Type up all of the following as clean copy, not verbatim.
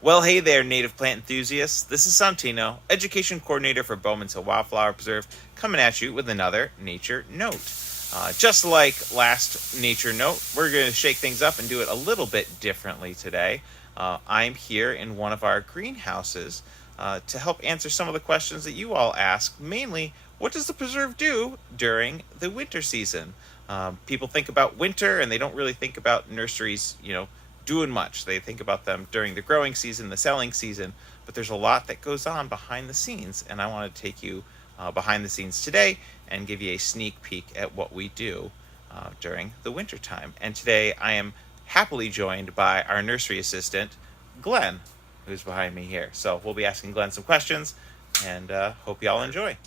Well, hey there, native plant enthusiasts. This is Santino, Education Coordinator for Bowman's Hill Wildflower Preserve, coming at you with another Nature Note. Just like last Nature Note, we're going to shake things up and do it a little bit differently today. I'm here in one of our greenhouses to help answer some of the questions that you all ask, mainly, what does the preserve do during the winter season? People think about winter and they don't really think about nurseries, doing much. They think about them during the growing season, the selling season, but there's a lot that goes on behind the scenes, and I want to take you behind the scenes today and give you a sneak peek at what we do during the winter time. And today I am happily joined by our nursery assistant, Glenn, who's behind me here. So we'll be asking Glenn some questions, and hope y'all enjoy.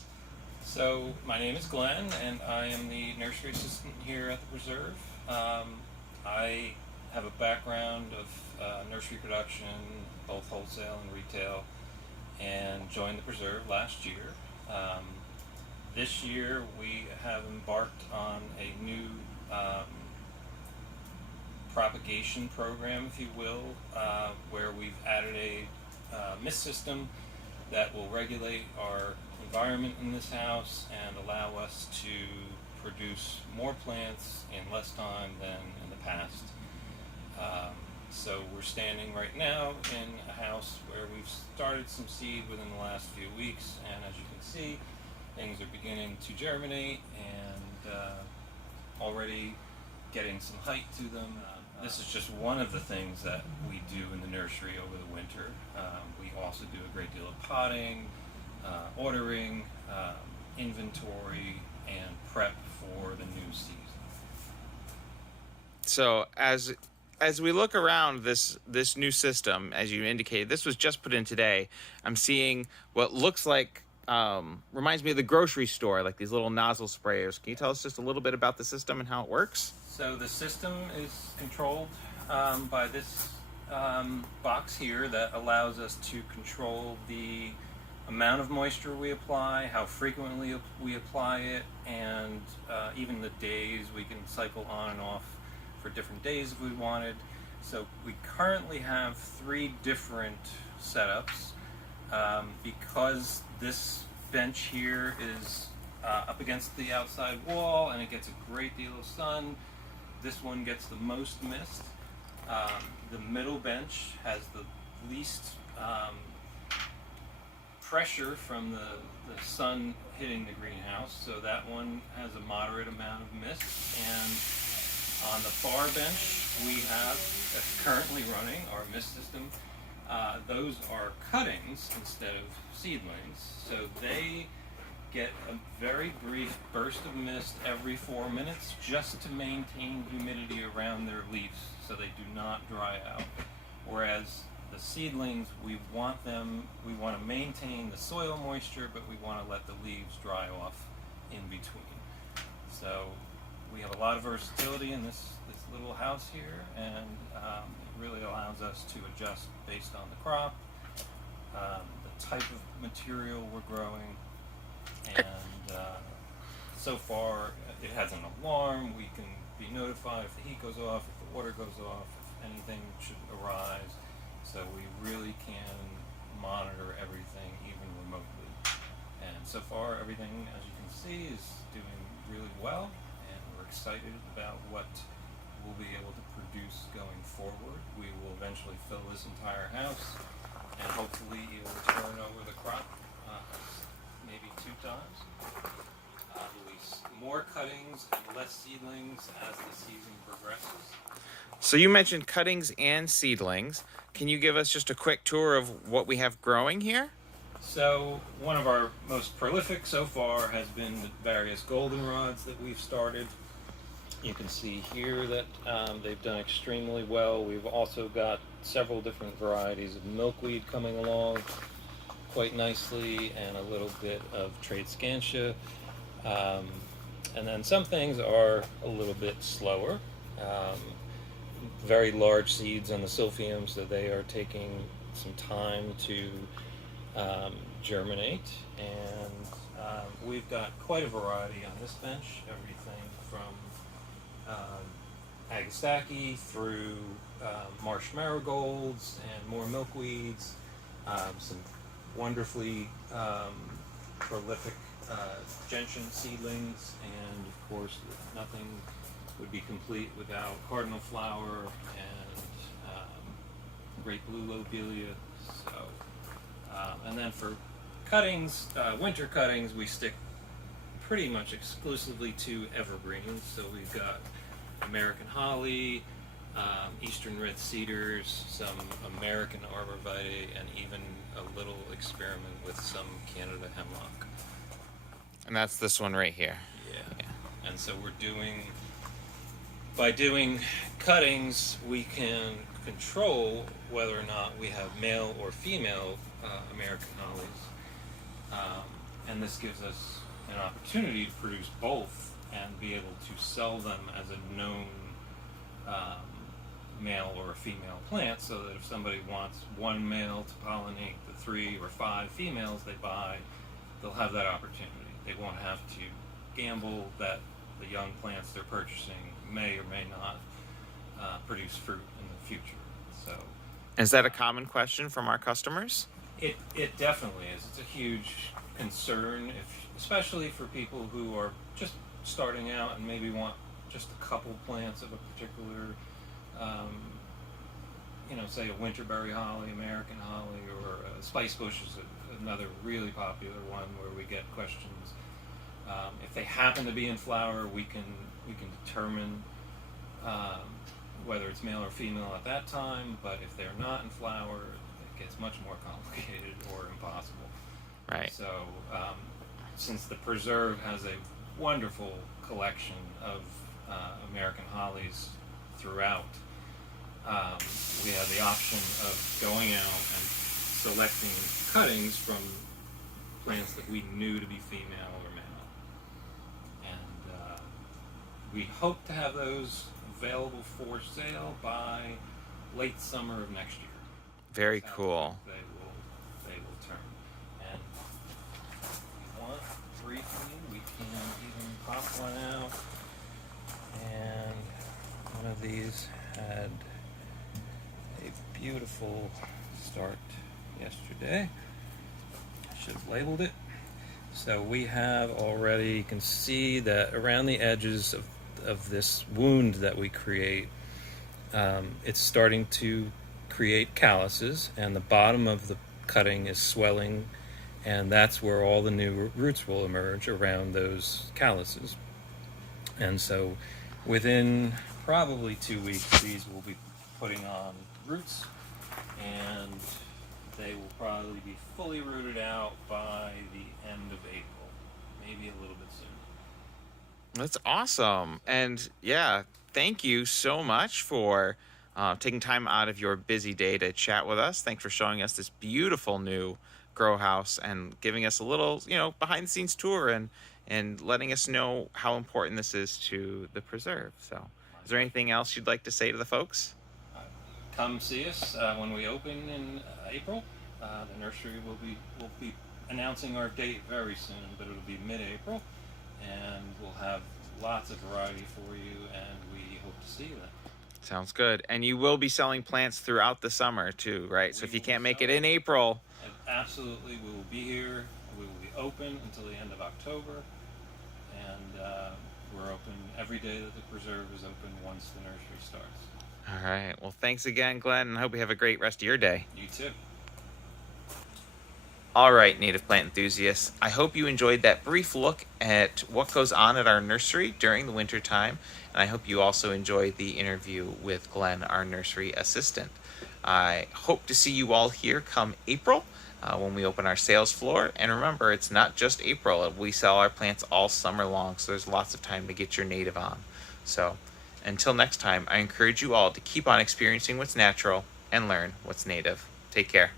So, my name is Glenn, and I am the nursery assistant here at the preserve. I have a background of nursery production, both wholesale and retail, and joined the preserve last year. This year, we have embarked on a new propagation program, if you will, where we've added a mist system that will regulate our environment in this house and allow us to produce more plants in less time than in the past. So we're standing right now in a house where we've started some seed within the last few weeks, and as you can see, things are beginning to germinate and already getting some height to them. This is just one of the things that we do in the nursery over the winter. We also do a great deal of potting, ordering, inventory, and prep for the new season. So as we look around this new system, as you indicated, this was just put in today. I'm seeing what looks like reminds me of the grocery store, like these little nozzle sprayers. Can you tell us just a little bit about the system and how it works? So the system is controlled by this box here that allows us to control the amount of moisture we apply, how frequently we apply it, and even the days. We can cycle on and off for different days if we wanted. So we currently have 3 different setups because this bench here is up against the outside wall and it gets a great deal of sun. This one gets the most mist. The middle bench has the least pressure from the sun hitting the greenhouse, so that one has a moderate amount of mist. And on the far bench we have, that's currently running, our mist system. Those are cuttings instead of seedlings, so they get a very brief burst of mist every 4 minutes just to maintain humidity around their leaves so they do not dry out. Whereas the seedlings, we want to maintain the soil moisture, but we want to let the leaves dry off in between. So we have a lot of versatility in this little house here, and it really allows us to adjust based on the crop, the type of material we're growing, and so far it has an alarm. We can be notified if the heat goes off, if the water goes off, if anything should arise. So we really can monitor everything even remotely. And so far everything, as you can see, is doing really well, and we're excited about what we'll be able to produce going forward. We will eventually fill this entire house, and hopefully it will turn over the crop maybe 2 times. Release more cuttings and less seedlings as the season progresses. So you mentioned cuttings and seedlings. Can you give us just a quick tour of what we have growing here? So one of our most prolific so far has been the various goldenrods that we've started. You can see here that they've done extremely well. We've also got several different varieties of milkweed coming along quite nicely, and a little bit of trade scantia. And then some things are a little bit slower. Very large seeds on the silphium, so they are taking some time to germinate. And we've got quite a variety on this bench, everything from stachy through marsh marigolds and more milkweeds, some wonderfully prolific gentian seedlings, and of course nothing would be complete without cardinal flower and great blue lobelia. So, and then for cuttings, winter cuttings, we stick pretty much exclusively to evergreens. So we've got American holly, eastern red cedars, some American arborvitae, and even a little experiment with some Canada hemlock. And that's this one right here. Yeah. And so by doing cuttings, we can control whether or not we have male or female American hollies. And this gives us an opportunity to produce both and be able to sell them as a known male or a female plant, so that if somebody wants one male to pollinate the 3 or 5 females they buy, they'll have that opportunity. They won't have to gamble that the young plants they're purchasing may or may not produce fruit in the future. So, Is that a common question from our customers? It definitely is. It's a huge concern, especially for people who are just starting out and maybe want just a couple plants of a particular, say a winterberry holly, American holly, or a spice bush is another really popular one where we get questions. If they happen to be in flower, we can determine whether it's male or female at that time. But if they're not in flower, it gets much more complicated or impossible. Right. So since the preserve has a wonderful collection of American hollies throughout, we have the option of going out and selecting cuttings from plants that we knew to be female or male. And we hope to have those available for sale by late summer of next year. Very cool. They will turn. And if you want, briefly, we can even pop one out. And one of these had a beautiful start yesterday. I should have labeled it. So we have already, you can see that around the edges of this wound that we create, it's starting to create calluses, and the bottom of the cutting is swelling, and that's where all the new roots will emerge around those calluses. And so within probably 2 weeks, these will be putting on roots, and they will probably be fully rooted out by the end of April, maybe a little bit sooner. That's awesome. And yeah, thank you so much for taking time out of your busy day to chat with us. Thanks for showing us this beautiful new grow house and giving us a little, behind the scenes tour and letting us know how important this is to the preserve. So is there anything else you'd like to say to the folks? Come see us when we open in April. The nursery will be announcing our date very soon, but it'll be mid-April, and we'll have lots of variety for you, and we hope to see you then. Sounds good. And you will be selling plants throughout the summer too, right? So if you can't make it in April, absolutely, we will be here. We will be open until the end of October, and we're open every day that the preserve is open once the nursery starts. All right. Well, thanks again, Glenn, and I hope you have a great rest of your day. You too. All right, native plant enthusiasts. I hope you enjoyed that brief look at what goes on at our nursery during the winter time, and I hope you also enjoyed the interview with Glenn, our nursery assistant. I hope to see you all here come April when we open our sales floor. And remember, it's not just April. We sell our plants all summer long, so there's lots of time to get your native on. So until next time, I encourage you all to keep on experiencing what's natural and learn what's native. Take care.